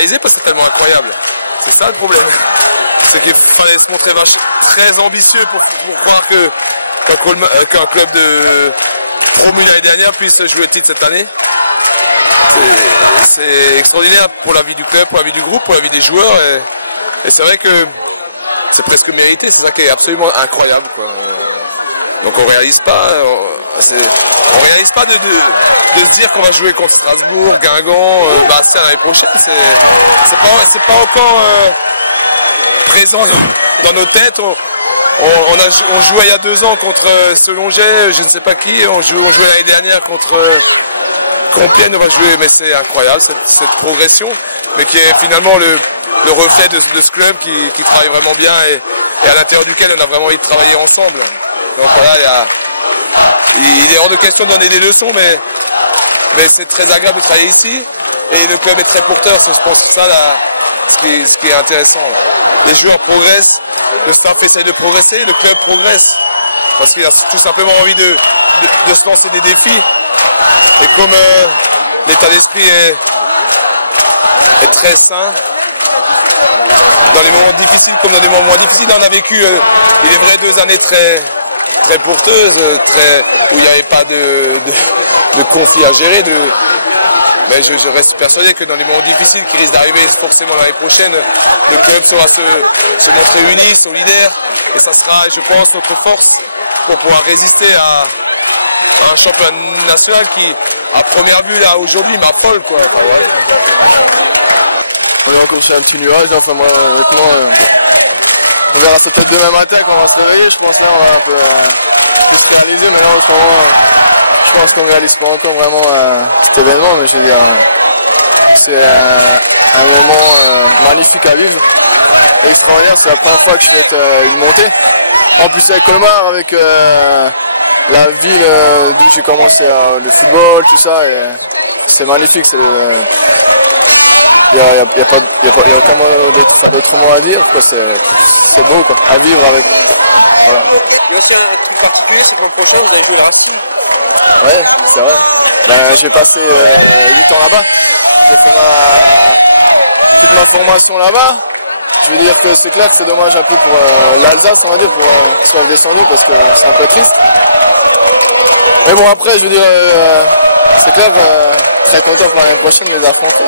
réaliser parce que c'est tellement incroyable. C'est ça le problème. C'est qu'il fallait se montrer très ambitieux pour croire qu'un club de promu l'année dernière puisse jouer le titre cette année. C'est extraordinaire pour la vie du club, pour la vie du groupe, pour la vie des joueurs. Et c'est vrai que c'est presque mérité. C'est ça qui est absolument incroyable, quoi. Donc on réalise pas de se dire qu'on va jouer contre Strasbourg, Guingamp, Bastia l'année prochaine. C'est pas encore présent dans nos têtes. On jouait il y a 2 ans contre Selonget, je ne sais pas qui. On jouait l'année dernière contre Compiègne. On va jouer, mais c'est incroyable cette progression, mais qui est finalement le reflet de ce club qui travaille vraiment bien et à l'intérieur duquel on a vraiment envie de travailler ensemble. Donc voilà, il est hors de question de donner des leçons, mais c'est très agréable de travailler ici. Et le club est très porteur, je pense que c'est ça ce qui est intéressant. Les joueurs progressent, le staff essaie de progresser, le club progresse. Parce qu'il a tout simplement envie de se lancer des défis. Et comme l'état d'esprit est très sain, dans les moments difficiles comme dans les moments moins difficiles, là on a vécu, il est vrai, 2 années très porteuses, où il n'y avait pas de conflit à gérer. Mais je reste persuadé que dans les moments difficiles qui risquent d'arriver forcément l'année prochaine, le club saura se montrer uni, solidaire, et ça sera, je pense, notre force pour pouvoir résister à un championnat national qui, à première vue, là, aujourd'hui, m'affole, quoi. Enfin, ouais. On est encore sur un petit nuage, enfin moi, honnêtement, on verra ça peut-être demain matin quand on va se réveiller, je pense là on va un peu plus se réaliser, mais là en ce moment, je pense qu'on ne réalise pas encore vraiment cet événement, mais je veux dire, c'est un moment magnifique à vivre, extraordinaire, c'est la première fois que je fais une montée, en plus avec Colmar, avec la ville d'où j'ai commencé le football, tout ça, et c'est magnifique, il n'y a aucun d'autre mot à dire, quoi. C'est beau, quoi, à vivre avec. Voilà. Il y a aussi un truc particulier, c'est que l'an prochain vous allez jouer la Racing. Ouais, c'est vrai. J'ai passé 8 ans là-bas. J'ai fait toute ma formation là-bas. Je veux dire que c'est clair que c'est dommage un peu pour l'Alsace, on va dire, pour qu'ils soient descendus parce que c'est un peu triste. Mais bon, après, je veux dire, c'est clair, très content pour l'année prochaine de les affronter.